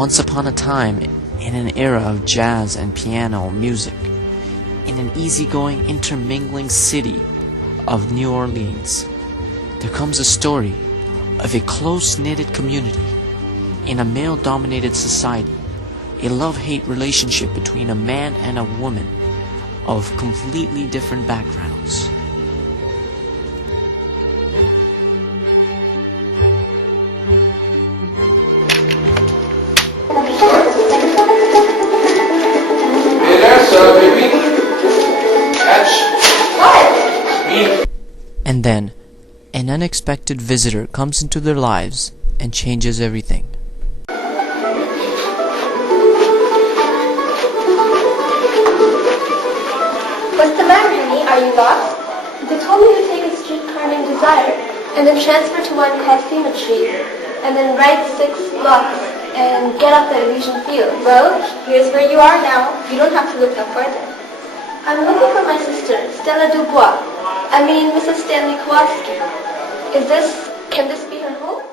Once upon a time, in an era of jazz and piano music, in an easygoing, intermingling city of New Orleans, there comes a story of a close-knitted community in a male-dominated society, a love-hate relationship between a man and a woman of completely different backgrounds. And then, an unexpected visitor comes into their lives and changes everything. What's the matter, honey? Are you lost? They told me to take a streetcar named Desire, and then transfer to one called Symmetry, and then ride 6 blocks and get off at Elysian Field. Well, here's where you are now. You don't have to look no further. I'm looking for my sister, Stella Dubois. I mean, Mrs. Stanley Kowalski. Can this be her home?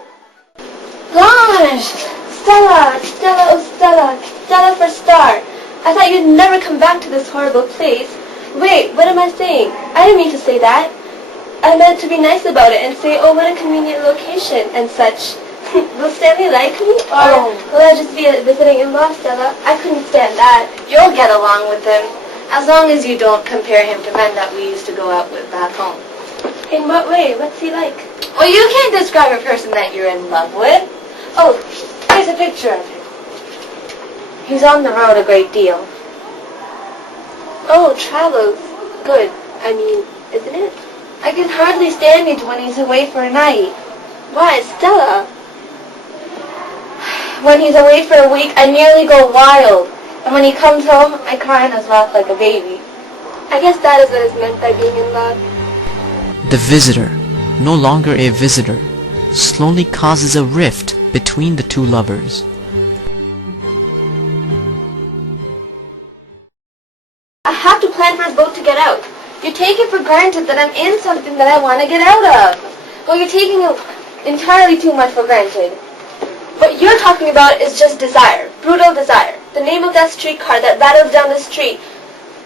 Gosh! Stella! Stella, oh Stella! Stella for star! I thought you'd never come back to this horrible place. Wait, what am I saying? I didn't mean to say that. I meant to be nice about it and say, oh, what a convenient location and such. Will Stanley like me? Or will I just be a visiting in-law, Stella? I couldn't stand that. You'll get along with him, as long as you don't compare him to men that we used to go out with back home. In what way? What's he like? Well, you can't describe a person that you're in love with. Oh, here's a picture of him. He's on the road a great deal. Oh, travels. Good. I mean, isn't it? I can hardly stand it when he's away for a night. Why, Stella? When he's away for a week, I nearly go wild. And when he comes home, I cry in his lap like a baby. I guess that is what is meant by being in love. The visitor, no longer a visitor, slowly causes a rift between the two lovers. I have to plan for his boat to get out. You take it for granted that I'm in something that I want to get out of. Well, you're taking it entirely too much for granted. What you're talking about is just desire. Brutal desire. The name of that streetcar that rattles down the street,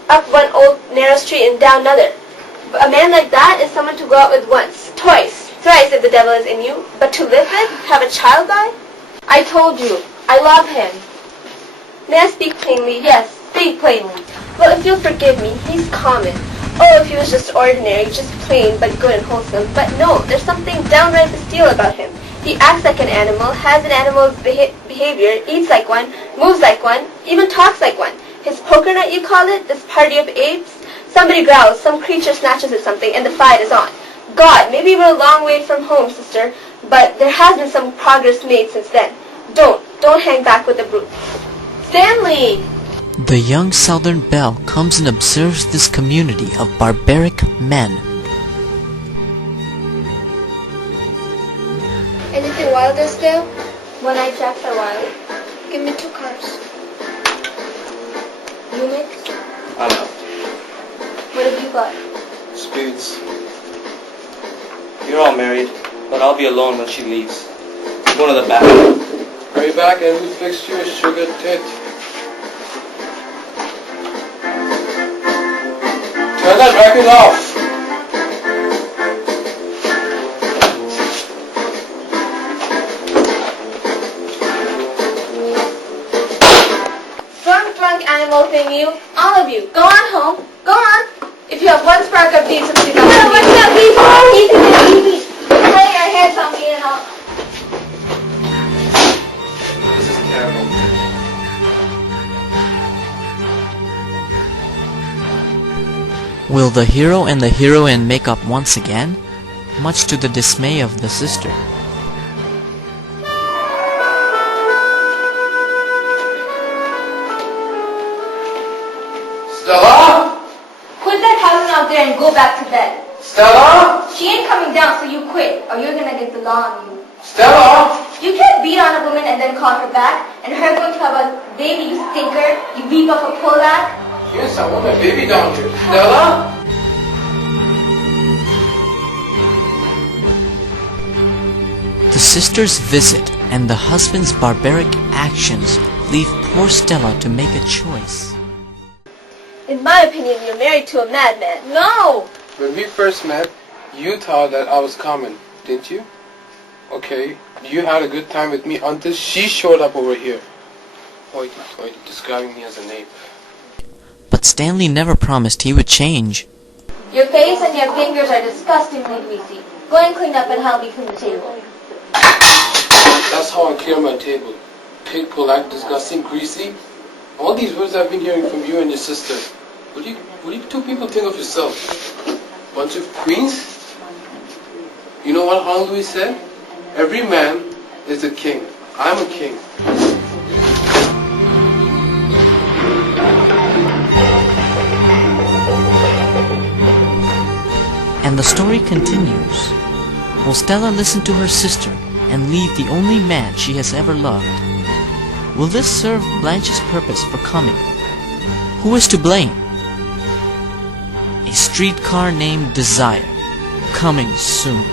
up one old narrow street and down another. A man like that is someone to go out with once, twice, thrice if the devil is in you. But to live with, have a child by? I told you, I love him. May I speak plainly? Yes, speak plainly. Well, if you'll forgive me, he's common. Oh, if he was just ordinary, just plain, but good and wholesome. But no, there's something downright bestial about him. He acts like an animal, has an animal's behavior, eats like one, moves like one, even talks like one. His poker night, you call it, this party of apes? Somebody growls, some creature snatches at something, and the fight is on. God, maybe we're a long way from home, sister, but there has been some progress made since then. Don't hang back with the brute. Stanley! The young Southern belle comes and observes this community of barbaric men. Anything wilder still? One-eyed jacks are wild. Give me 2 cars. You mix? I'm out. What have you got? Spirits. You're all married, but I'll be alone when she leaves. I'm going to the bathroom. Hurry back and who fixed your sugar tit? Turn that record off! Drunk animal thing, you. All of you. Go on home. Go on. If you have one spark of decency, don't leave. What's up, easy. Lay your hands on me and I'll... This is terrible. Will the hero and the heroine make up once again? Much to the dismay of the sister. Stella? Quit that howling out there and go back to bed. Stella? She ain't coming down, so you quit, or you're gonna get the law on you. Stella? You can't beat on a woman and then call her back, and her going to have a baby, you stinker. You beat up a Polak. Yes, I want my baby down here. Stella? The sisters visit and the husband's barbaric actions leave poor Stella to make a choice. In my opinion, you're married to a madman. No! When we first met, you thought that I was common, didn't you? Okay, you had a good time with me until she showed up over here. Describing me as an ape. But Stanley never promised he would change. Your face and your fingers are disgustingly greasy. Go and clean up and help me clean the table. That's how I clear my table. Pig, polite, disgusting, greasy. All these words I've been hearing from you and your sister. What do you two people think of yourself? Bunch of queens? You know what Juan Luis said? Every man is a king. I'm a king. And the story continues. Will Stella listen to her sister and leave the only man she has ever loved? Will this serve Blanche's purpose for coming? Who is to blame? A Streetcar Named Desire, coming soon.